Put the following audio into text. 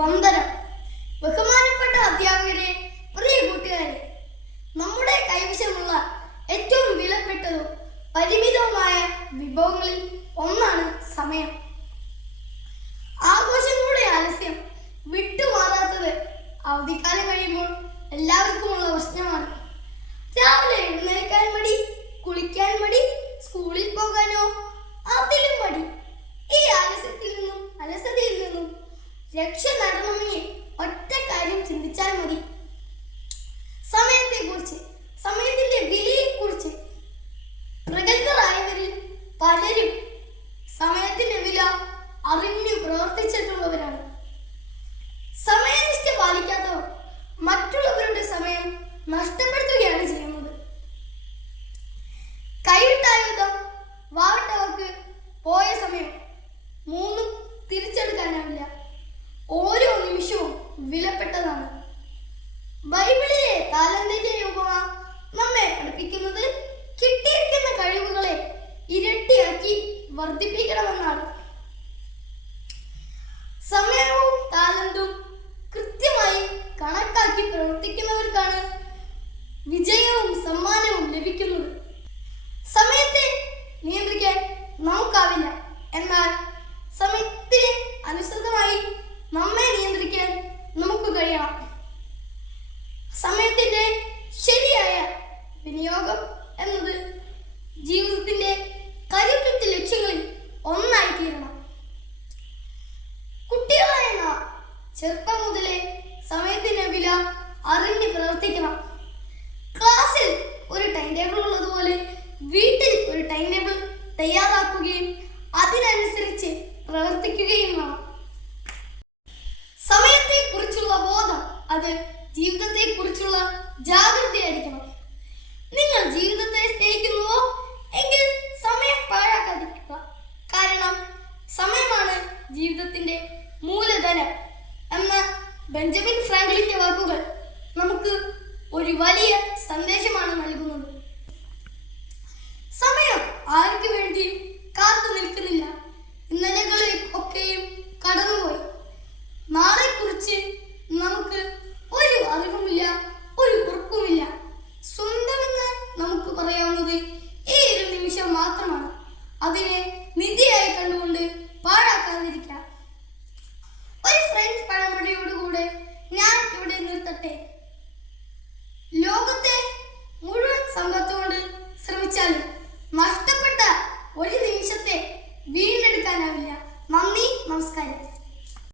വന്ദനം. ബഹുമാനപ്പെട്ട അധ്യാപകരെ, പ്രിയ കൂട്ടുകാരെ, നമ്മുടെ കൈവശമുള്ള ഏറ്റവും വിലപ്പെട്ടതും പരിമിതവുമായ വിഭവങ്ങളിൽ ഒന്നാണ് സമയം. ആഘോഷങ്ങളുടെ ആലസ്യം വിട്ടുമാറാത്തത് അവധിക്കാലം കഴിയുമ്പോൾ എല്ലാവർക്കുമുള്ള പ്രശ്നമാണ്. രാവിലെ എഴുന്നേൽക്കാൻ മടി, കുളിക്കാൻ മടി, സ്കൂളിൽ പോകാനോ അതിലും മടി. ഈ ആലസ്യത്തിൽ നിന്നും അലസതയിൽ നിന്നും രക്ഷ നേടണമെങ്കിൽ ഒറ്റ കാര്യം ചിന്തിച്ചാൽ മതി. സമയത്തെക്കുറിച്ച്, സമയത്തിന്റെ വിലയെക്കുറിച്ച് പ്രഗത്ഭരായവരിൽ പലരും സമയത്തിന്റെ വില അറിഞ്ഞു പ്രവർത്തിച്ചിട്ടുള്ളവരാണ്. സമയനിഷ്ഠ പാലിക്കാത്തവർ മറ്റുള്ളവരുടെ സമയം നഷ്ടപ്പെടുത്തുകയാണ് ചെയ്യുന്നത്. കൈവിട്ടായുധം, വാവിട്ടവർക്ക് പോയ സമയം മൂന്നും തിരിച്ചെടുക്കാനാവില്ല. ഓരോ നിമിഷവും വിലപ്പെട്ടതാണ്. ബൈബിളിലെ താലന്തിന്റെ ഉപമ നമ്മെ പഠിപ്പിക്കുന്നത് കിട്ടിയിരിക്കുന്ന കഴിവുകളെ ഇരട്ടിയാക്കി വർദ്ധിപ്പിക്കണമെന്നാണ്. സമയവും താലന്തും കൃത്യമായി കണക്കാക്കി പ്രവർത്തിക്കുന്നവർക്കാണ് വിജയവും സമ്മാനവും ലഭിക്കുന്നത്. സമയത്തെ നിയന്ത്രിക്കാൻ നമുക്കാവില്ല, എന്നാൽ സമയത്തിന് അനുസൃതമായി നമ്മെ നിയന്ത്രിക്കാൻ നമുക്ക് കഴിയണം. സമയത്തിന്റെ ശരിയായ വിനിയോഗം എന്നത് ജീവിതത്തിന്റെ കരുത്തുറ്റ ലക്ഷ്യങ്ങളിൽ ഒന്നായി തീരണം. കുട്ടികളായ നാം ചെറുപ്പം മുതലേ സമയത്തിന്റെ വില അറിഞ്ഞ് പ്രവർത്തിക്കണം. ക്ലാസ്സിൽ ഒരു ടൈം ടേബിൾ ഉള്ളതുപോലെ വീട്ടിൽ ഒരു ടൈം ടേബിൾ തയ്യാറാക്കുകയും അതിനനുസരിച്ച് പ്രവർത്തിക്കുകയും വേണം. സമയത്തെക്കുറിച്ചുള്ള ബോധം അത് ജീവിതത്തെക്കുറിച്ചുള്ള ജാഗ്രതയായിരിക്കണം. നിങ്ങൾ ജീവിതത്തെ സ്നേഹിക്കുന്നുവോ എങ്കിൽ സമയം പാഴാക്കാതിരിക്കുക. കാരണം സമയമാണ് ജീവിതത്തിന്റെ മൂലധനം എന്ന ബെഞ്ചമിൻ ഫ്രാങ്ക്ലിന്റെ വാക്കുകൾ നമുക്ക് ഒരു വലിയ സന്ദേശമാണ് നൽകുന്നത്. സമയം ആർക്കു വേണ്ടി കാത്തു നിൽക്കുന്നില്ല. ഇന്നലകളെ